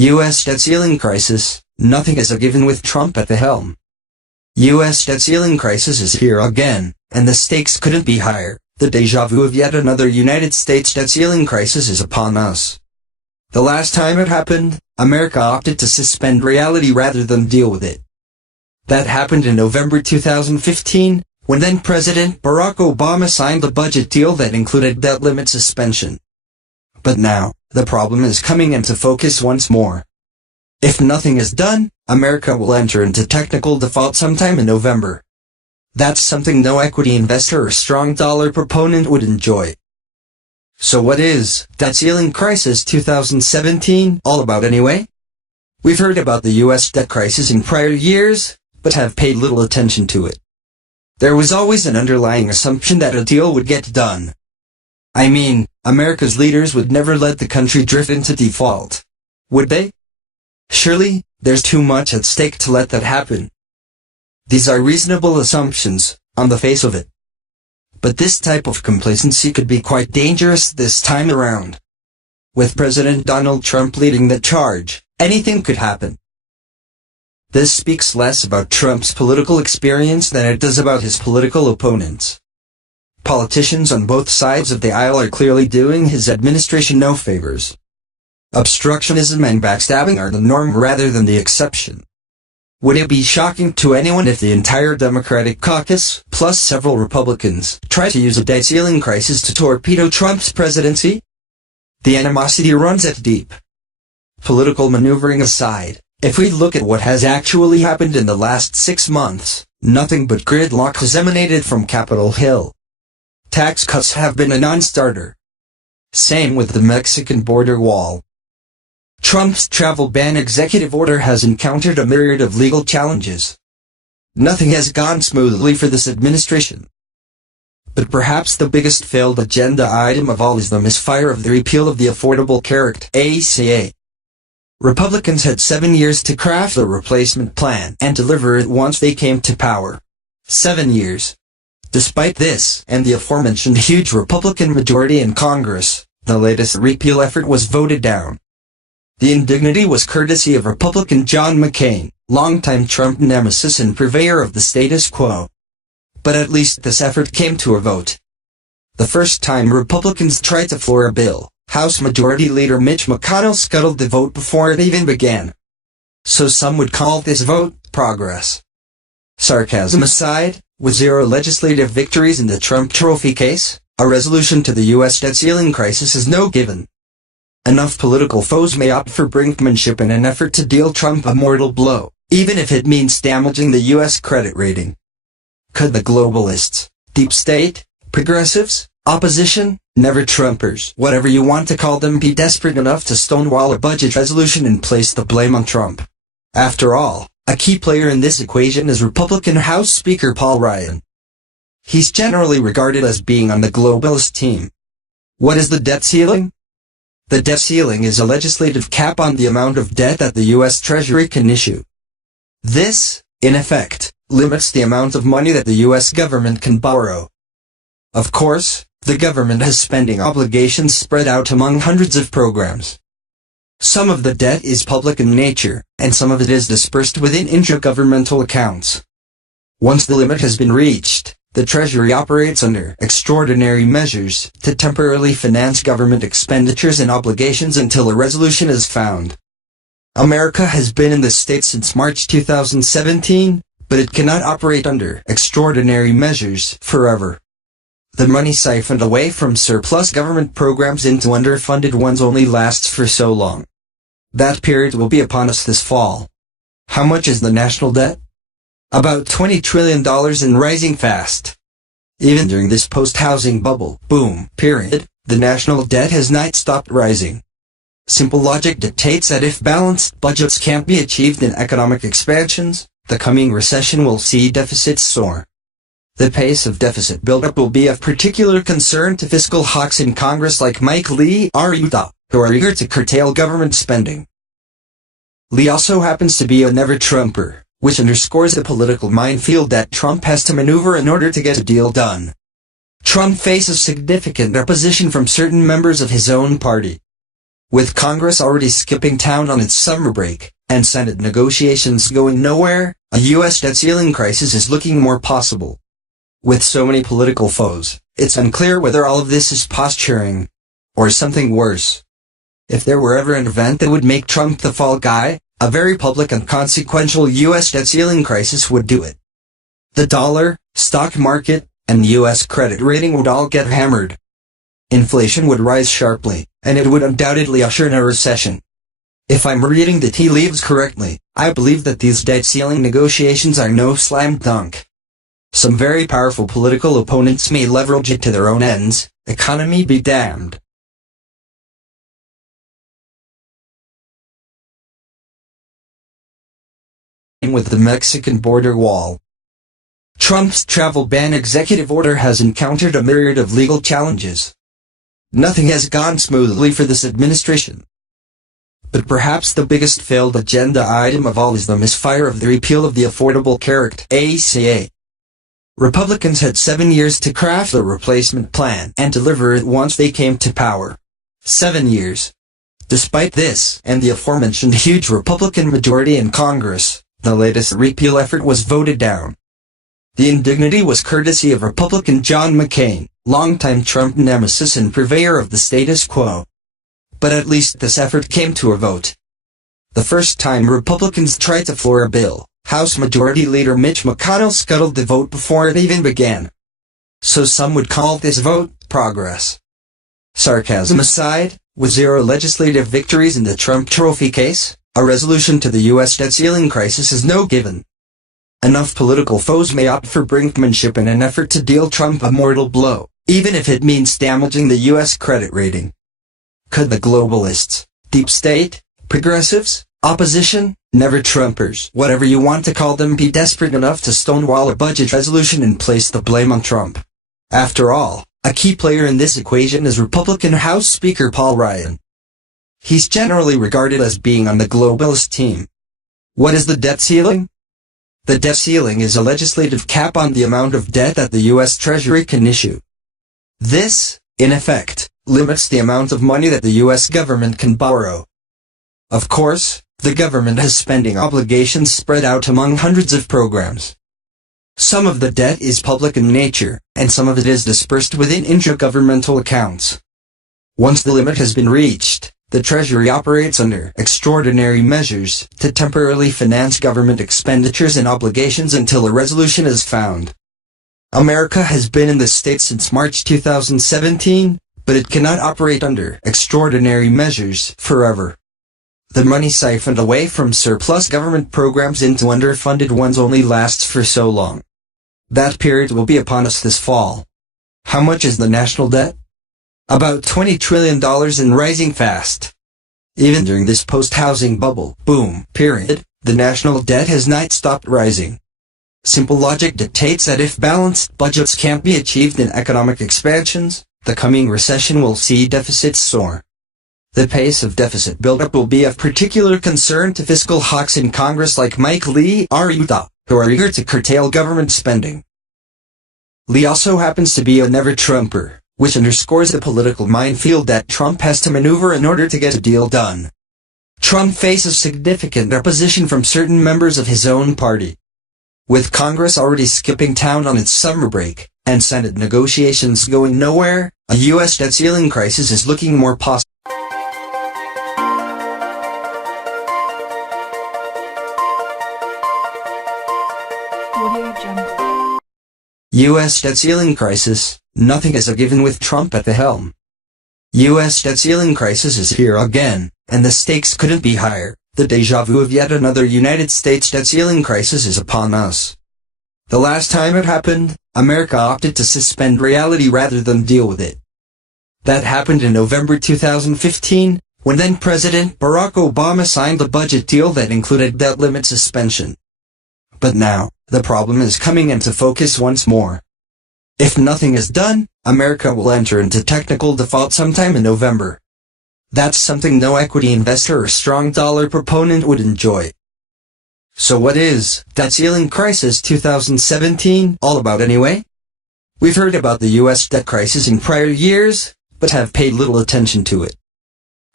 U.S. debt ceiling crisis. Nothing is a given with Trump at the helm. U.S. debt ceiling crisis is here again, and the stakes couldn't be higher. The déjà vu of yet another United States debt ceiling crisis is upon us. The last time it happened, America opted to suspend reality rather than deal with it. That happened in November 2015, when then-President Barack Obama signed the budget deal that included debt limit suspension. But now, the problem is coming into focus once more. If nothing is done, America will enter into technical default sometime in November. That's something no equity investor or strong dollar proponent would enjoy. So what is debt ceiling crisis 2017 all about anyway? We've heard about the U.S. debt crisis in prior years, but have paid little attention to it. There was always an underlying assumption that a deal would get done. I mean, America's leaders would never let the country drift into default. Would they? Surely, there's too much at stake to let that happen. These are reasonable assumptions, on the face of it. But this type of complacency could be quite dangerous this time around. With President Donald Trump leading the charge, anything could happen. This speaks less about Trump's political experience than it does about his political opponents. Politicians on both sides of the aisle are clearly doing his administration no favors. Obstructionism and backstabbing are the norm rather than the exception. Would it be shocking to anyone if the entire Democratic caucus, plus several Republicans, try to use a debt ceiling crisis to torpedo Trump's presidency? The animosity runs it deep. Political maneuvering aside, if we look at what has actually happened in the last 6 months, nothing but gridlock has emanated from Capitol Hill. Tax cuts have been a non-starter. Same with the Mexican border wall. Trump's travel ban executive order has encountered a myriad of legal challenges. Nothing has gone smoothly for this administration. But perhaps the biggest failed agenda item of all is the misfire of the repeal of the Affordable Care Act, ACA. Republicans had 7 years to craft a replacement plan and deliver it once they came to power. 7 years. Despite this, and the aforementioned huge Republican majority in Congress, the latest repeal effort was voted down. The indignity was courtesy of Republican John McCain, longtime Trump nemesis and purveyor of the status quo. But at least this effort came to a vote. The first time Republicans tried to floor a bill, House Majority Leader Mitch McConnell scuttled the vote before it even began. So some would call this vote progress. Sarcasm aside, with 0 legislative victories in the Trump trophy case, a resolution to the U.S. debt ceiling crisis is no given. Enough political foes may opt for brinkmanship in an effort to deal Trump a mortal blow, even if it means damaging the U.S. credit rating. Could the globalists, deep state, progressives, opposition, never-Trumpers, whatever you want to call them, be desperate enough to stonewall a budget resolution and place the blame on Trump? After all, a key player in this equation is Republican House Speaker Paul Ryan. He's generally regarded as being on the globalist team. What is the debt ceiling? The debt ceiling is a legislative cap on the amount of debt that the U.S. Treasury can issue. This, in effect, limits the amount of money that the U.S. government can borrow. Of course, the government has spending obligations spread out among hundreds of programs. Some of the debt is public in nature, and some of it is dispersed within intragovernmental accounts. Once the limit has been reached, the Treasury operates under extraordinary measures to temporarily finance government expenditures and obligations until a resolution is found. America has been in this state since March 2017, but it cannot operate under extraordinary measures forever. The money siphoned away from surplus government programs into underfunded ones only lasts for so long. That period will be upon us this fall. How much is the national debt? About $20 trillion and rising fast. Even during this post-housing bubble boom period, the national debt has not stopped rising. Simple logic dictates that if balanced budgets can't be achieved in economic expansions, the coming recession will see deficits soar. The pace of deficit buildup will be of particular concern to fiscal hawks in Congress like Mike Lee, Utah, who are eager to curtail government spending. Lee also happens to be a never-Trumper, which underscores the political minefield that Trump has to maneuver in order to get a deal done. Trump faces significant opposition from certain members of his own party. With Congress already skipping town on its summer break, and Senate negotiations going nowhere, a U.S. debt ceiling crisis is looking more possible. With so many political foes, it's unclear whether all of this is posturing, or something worse. If there were ever an event that would make Trump the fall guy, a very public and consequential U.S. debt ceiling crisis would do it. The dollar, stock market, and U.S. credit rating would all get hammered. Inflation would rise sharply, and it would undoubtedly usher in a recession. If I'm reading the tea leaves correctly, I believe that these debt ceiling negotiations are no slam dunk. Some very powerful political opponents may leverage it to their own ends, economy be damned. With the Mexican border wall. Trump's travel ban executive order has encountered a myriad of legal challenges. Nothing has gone smoothly for this administration. But perhaps the biggest failed agenda item of all is the misfire of the repeal of the Affordable Care Act, ACA. Republicans had 7 years to craft a replacement plan and deliver it once they came to power. 7 years. Despite this, and the aforementioned huge Republican majority in Congress, the latest repeal effort was voted down. The indignity was courtesy of Republican John McCain, longtime Trump nemesis and purveyor of the status quo. But at least this effort came to a vote. The first time Republicans tried to floor a bill, House Majority Leader Mitch McConnell scuttled the vote before it even began. So some would call this vote progress. Sarcasm aside, with 0 legislative victories in the Trump trophy case, a resolution to the U.S. debt ceiling crisis is no given. Enough political foes may opt for brinkmanship in an effort to deal Trump a mortal blow, even if it means damaging the U.S. credit rating. Could the globalists, deep state, progressives, opposition, never-Trumpers, whatever you want to call them, be desperate enough to stonewall a budget resolution and place the blame on Trump? After all, a key player in this equation is Republican House Speaker Paul Ryan. He's generally regarded as being on the globalist team. What is the debt ceiling? The debt ceiling is a legislative cap on the amount of debt that the U.S. Treasury can issue. This, in effect, limits the amount of money that the U.S. government can borrow. Of course, the government has spending obligations spread out among hundreds of programs. Some of the debt is public in nature, and some of it is dispersed within intragovernmental accounts. Once the limit has been reached, the Treasury operates under extraordinary measures to temporarily finance government expenditures and obligations until a resolution is found. America has been in this state since March 2017, but it cannot operate under extraordinary measures forever. The money siphoned away from surplus government programs into underfunded ones only lasts for so long. That period will be upon us this fall. How much is the national debt? About $20 trillion and rising fast. Even during this post-housing bubble boom period, the national debt has not stopped rising. Simple logic dictates that if balanced budgets can't be achieved in economic expansions, the coming recession will see deficits soar. The pace of deficit buildup will be of particular concern to fiscal hawks in Congress like Mike Lee, who are eager to curtail government spending. Lee also happens to be a never-Trumper, which underscores the political minefield that Trump has to maneuver in order to get a deal done. Trump faces significant opposition from certain members of his own party. With Congress already skipping town on its summer break, and Senate negotiations going nowhere, a U.S. debt ceiling crisis is looking more possible. U.S. debt ceiling crisis, nothing is a given with Trump at the helm. U.S. debt ceiling crisis is here again, and the stakes couldn't be higher. The déjà vu of yet another United States debt ceiling crisis is upon us. The last time it happened, America opted to suspend reality rather than deal with it. That happened in November 2015, when then President Barack Obama signed a budget deal that included debt limit suspension. But now, the problem is coming into focus once more. If nothing is done, America will enter into technical default sometime in November. That's something no equity investor or strong dollar proponent would enjoy. So what is debt ceiling crisis 2017 all about anyway? We've heard about the U.S. debt crisis in prior years, but have paid little attention to it.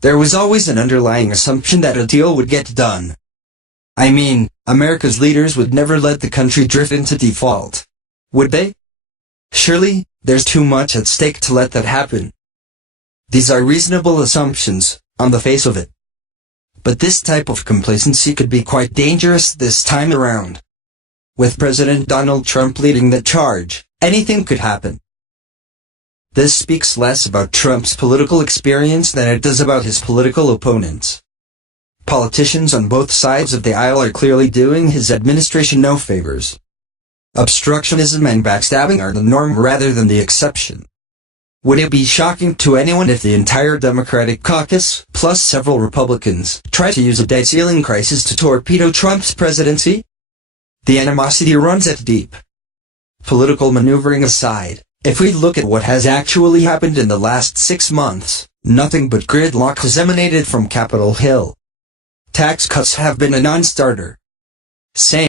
there was always an underlying assumption that a deal would get done. I mean, America's leaders would never let the country drift into default. Would they? Surely, there's too much at stake to let that happen. These are reasonable assumptions, on the face of it. But this type of complacency could be quite dangerous this time around. With President Donald Trump leading the charge, anything could happen. This speaks less about Trump's political experience than it does about his political opponents. Politicians on both sides of the aisle are clearly doing his administration no favors. Obstructionism and backstabbing are the norm rather than the exception. Would it be shocking to anyone if the entire Democratic caucus, plus several Republicans, try to use a debt ceiling crisis to torpedo Trump's presidency? The animosity runs it deep. Political maneuvering aside, if we look at what has actually happened in the last 6 months, nothing but gridlock has emanated from Capitol Hill. Tax cuts have been a non-starter. Same